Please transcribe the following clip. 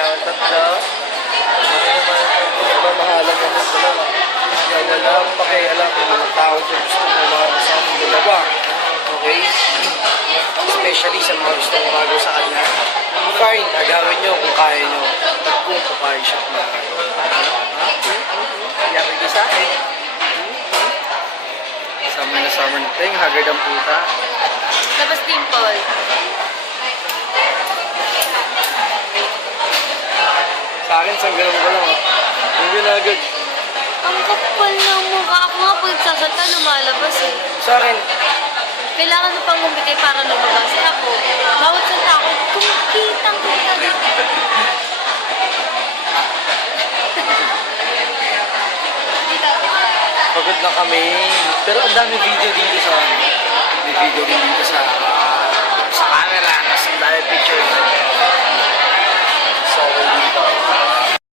Ang tatlo. Ano naman ang nagmamahalan ng mga dalawa. Kaya wala akong pakialam ng mga tao kung gusto mo umago sa aming dalawa. Okay? Especially sa mga gusto umago sa kanya. Fine, agawin nyo kung kaya nyo. At kung papayag siya kumain. Kaya kayo sa akin. Summer na ting, haggard ang puta. Tapos dimple. Sa akin, sanggalan ko lang. Yung ginagad. Ang kapal ng mukha. Ako nga pag nagsasalta, lumalabas eh. Sa akin, Kailangan mo pang humigay para lumabas. Eh ako, bawat salta ako, kumikitang kita dito. pagod na kami. Pero ang dami video dito sa... May video din dito sa camera. Kasi ang dami picture.